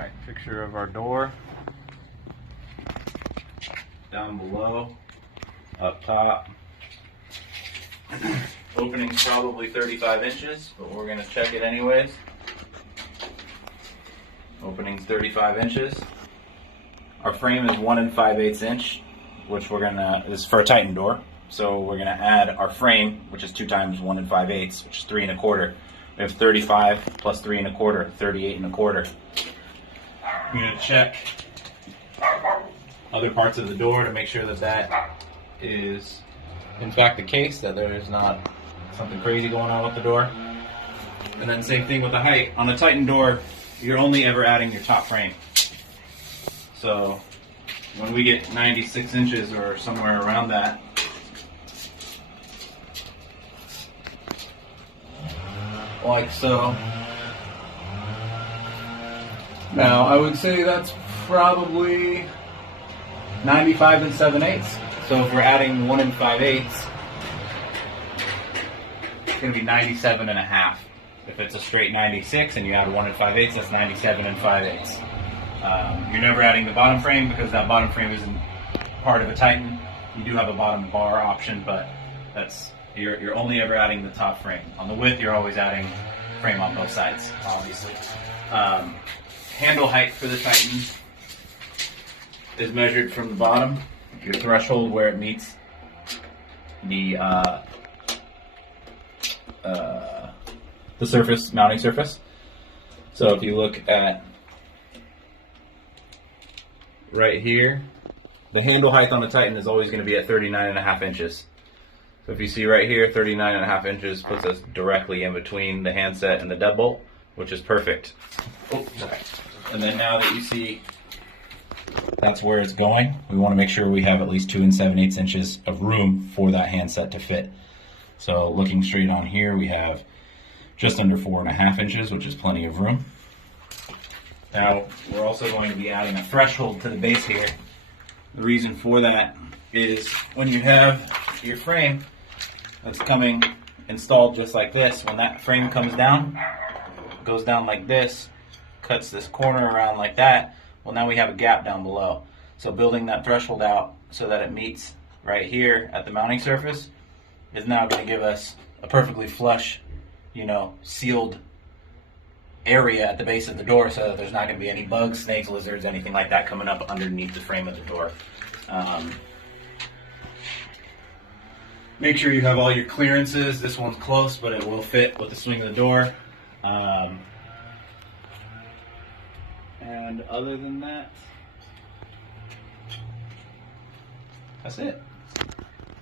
Alright, picture of our door. Down below, up top. Opening's probably 35 inches, but we're going to check it anyways. Opening's 35 inches. Our frame is 1 5/8 inch, which is for a Titan door. So we're gonna add our frame, which is 2 times 1 5/8, which is 3 1/4. We have 35 plus 3 1/4, 38 1/4. We're gonna check other parts of the door to make sure that that is in fact the case, that there is not something crazy going on with the door. And then same thing with the height. On a Titan door, you're only ever adding your top frame. So when we get 96 inches or somewhere around that, like so. Now I would say that's probably 95 7/8. So if we're adding 1 5/8, it's going to be 97 1/2. If it's a straight 96 and you add 1 5/8, that's 97 5/8. You're never adding the bottom frame because that bottom frame isn't part of a Titan. You do have a bottom bar option, but you're only ever adding the top frame. On the width, you're always adding frame on both sides, obviously. Handle height for the Titan is measured from the bottom, your threshold where it meets the surface, mounting surface. So if you look at right here, the handle height on the Titan is always going to be at 39 1/2 inches. So if you see right here, 39 1/2 inches puts us directly in between the handset and the deadbolt, which is perfect. Oh, sorry. And then now that you see that's where it's going, we want to make sure we have at least 2 7/8 inches of room for that handset to fit. So looking straight on here, we have just under 4 1/2 inches, which is plenty of room. Now, we're also going to be adding a threshold to the base here. The reason for that is when you have your frame that's coming installed just like this, when that frame comes down, goes down like this, cuts this corner around like that, well, now we have a gap down below. So building that threshold out so that it meets right here at the mounting surface is now going to give us a perfectly flush, sealed area at the base of the door, so that there's not going to be any bugs, snakes, lizards, anything like that coming up underneath the frame of the door. Make sure you have all your clearances. This one's close, but it will fit with the swing of the door. And other than that, that's it.